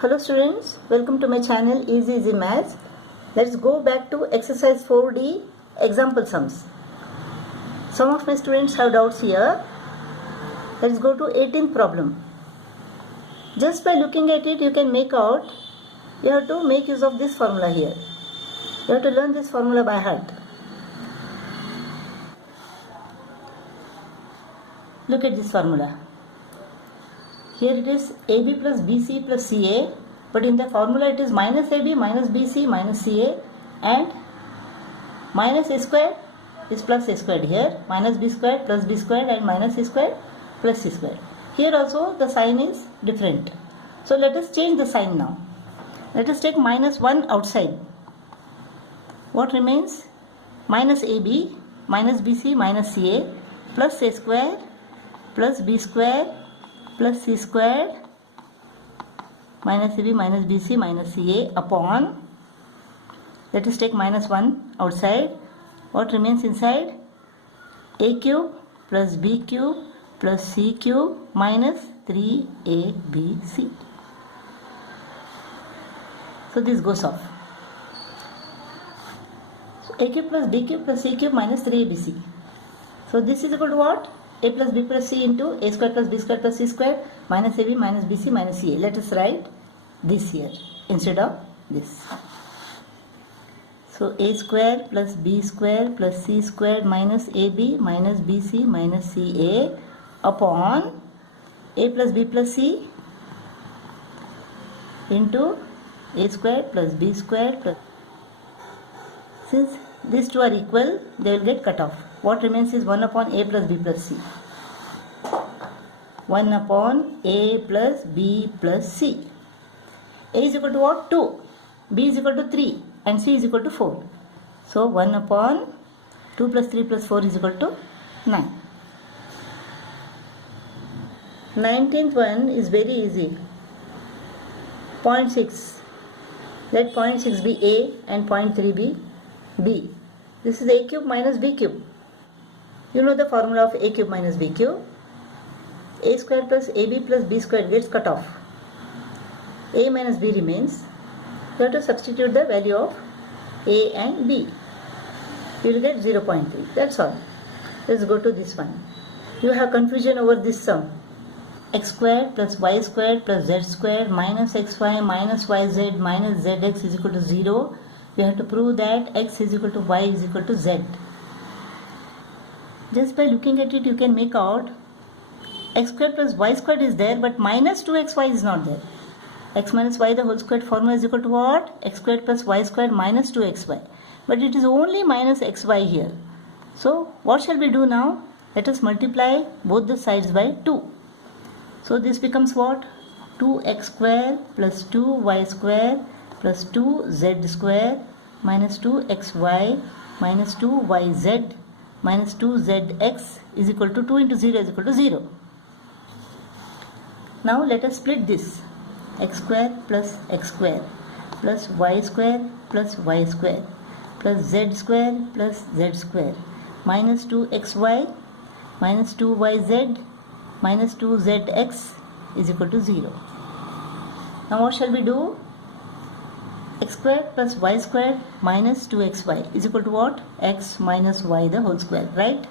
Hello students, welcome to my channel Easy Maths. Let's go back to exercise 4D example sums. Some of my students have doubts here. Let's go to 18th problem. Just by looking at it you can make out, you have to make use of this formula here. You have to learn this formula by heart. Look at this formula. Here it is AB plus BC plus CA, but in the formula it is minus AB minus BC minus CA, and minus A square is plus A squared here, minus B squared plus B squared, and minus C squared plus C squared. Here also the sign is different. So let us change the sign now. Let us take minus 1 outside. What remains? Minus AB minus BC minus CA plus A square plus B square plus C squared minus AB minus BC minus CA upon, let us take minus 1 outside. What remains inside? A cube plus B cube plus C cube minus 3ABC. So this goes off. So A cube plus B cube plus C cube minus 3ABC. So this is equal to what? A plus B plus C into A square plus B square plus C square minus AB minus BC minus CA. Let us write this here instead of this. So A square plus B square plus C square minus AB minus BC minus CA upon A plus B plus C into A square plus B square plus. Since these two are equal, they will get cut off. What remains is 1 upon A plus B plus C. 1 upon A plus B plus C. A is equal to what? 2. B is equal to 3. And C is equal to 4. So 1 upon 2 plus 3 plus 4 is equal to 9. 19th one is very easy. 0.6. Let 0.6 be A and 0.3 be B. This is A cube minus B cube. You know the formula of A cube minus B cube. A square plus AB plus B square gets cut off. A minus B remains. You have to substitute the value of A and B. You will get 0.3. That's all. Let's go to this one. You have confusion over this sum. X square plus Y square plus Z square minus XY minus YZ minus ZX is equal to 0. You have to prove that X is equal to Y is equal to Z. Just by looking at it you can make out x squared plus y squared is there, but minus 2xy is not there. X minus y the whole squared formula is equal to what? X squared plus y squared minus 2xy. But it is only minus xy here. So what shall we do now? Let us multiply both the sides by 2. So this becomes what? 2x square plus 2y square plus 2z square minus 2xy minus 2yz minus 2zx is equal to 2 into 0 is equal to 0. Now let us split this. X square plus x square plus y square plus y square plus z square plus z square minus 2xy minus 2yz minus 2zx is equal to 0. Now what shall we do? X square plus y square minus 2xy is equal to what? X minus y the whole square, right?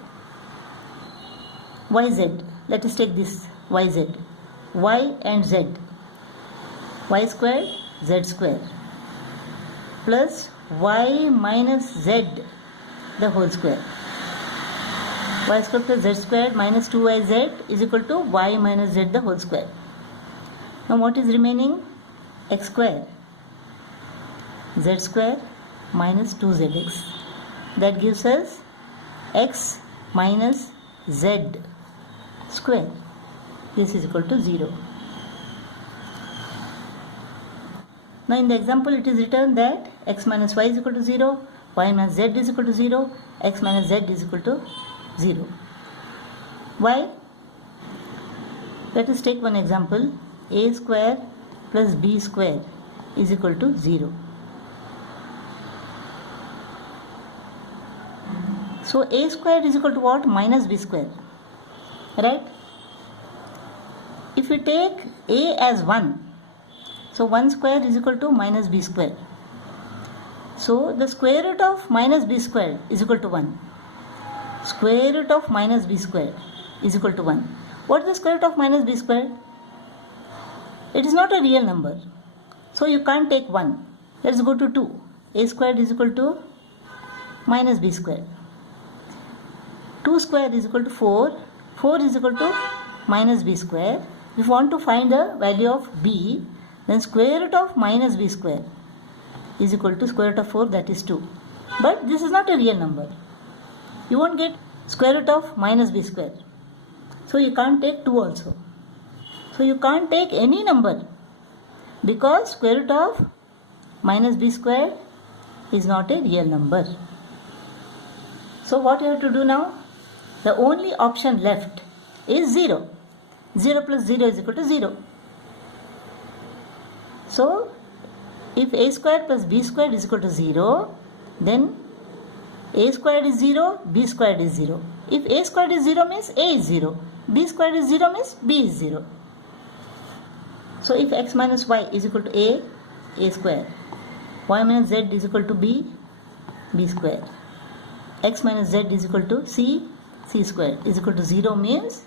Yz. Let us take this yz. Y and z. Y square, z square plus y minus z the whole square. Y square plus z square minus 2yz is equal to y minus z the whole square. Now what is remaining? X square, z square minus 2zx. That gives us x minus z square. This is equal to 0. Now in the example it is written that x minus y is equal to 0, y minus z is equal to 0, x minus z is equal to 0. Why? Let us take one example. A square plus b square is equal to 0. So a square is equal to what? Minus b square. Right? If we take a as 1, So 1 square is equal to minus b square. So the square root of minus b square is equal to 1. Square root of minus b square is equal to 1. What is the square root of minus b square? It is not a real number. So you can't take 1. Let's go to 2. A squared is equal to minus b square. 2 square is equal to 4. 4 is equal to minus b square. If you want to find the value of b, then square root of minus b square is equal to square root of 4, that is 2. But this is not a real number. You won't get square root of minus b square. So you can't take 2 also. So you can't take any number because square root of minus b square is not a real number. So what you have to do now? The only option left is 0. 0 plus 0 is equal to 0. So if a square plus b square is equal to 0, then a squared is 0, b squared is 0. If a squared is 0 means a is 0. B squared is 0 means b is 0. So if x minus y is equal to a square. Y minus z is equal to b square. X minus z is equal to c square is equal to 0 means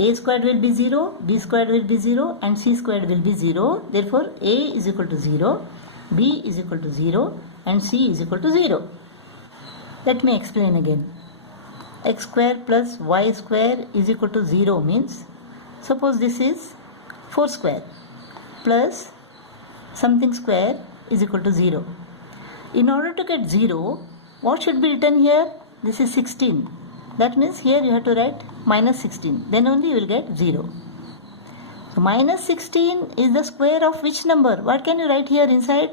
a squared will be 0, b squared will be 0 and c squared will be 0. Therefore a is equal to 0, b is equal to 0 and c is equal to 0. Let me explain again. X square plus y square is equal to 0 means, suppose this is 4 square plus something square is equal to 0. In order to get 0, what should be written here? This is 16. That means here you have to write minus 16. Then only you will get 0. So minus 16 is the square of which number? What can you write here inside?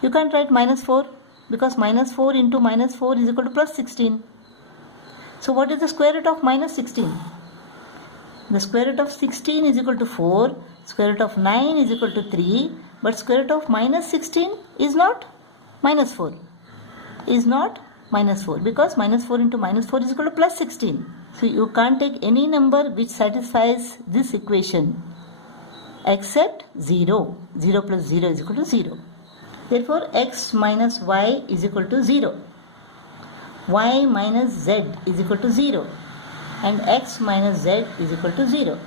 You can't write minus 4 because minus 4 into minus 4 is equal to plus 16. So what is the square root of minus 16? The square root of 16 is equal to 4. Square root of 9 is equal to 3. But square root of minus 16 is not minus 4. Is not minus 4 because minus 4 into minus 4 is equal to plus 16. So you can't take any number which satisfies this equation except 0. 0 plus 0 is equal to 0. Therefore x minus y is equal to 0. Y minus z is equal to 0. And x minus z is equal to 0.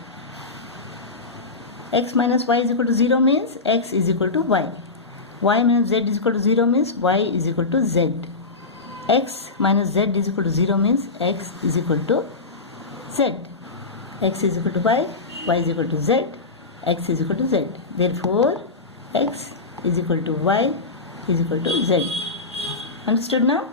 X minus y is equal to 0 means x is equal to y. Y minus z is equal to 0 means y is equal to z. X minus z is equal to 0 means x is equal to z. X is equal to y is equal to z, x is equal to z. Therefore, x is equal to y is equal to z. Understood now?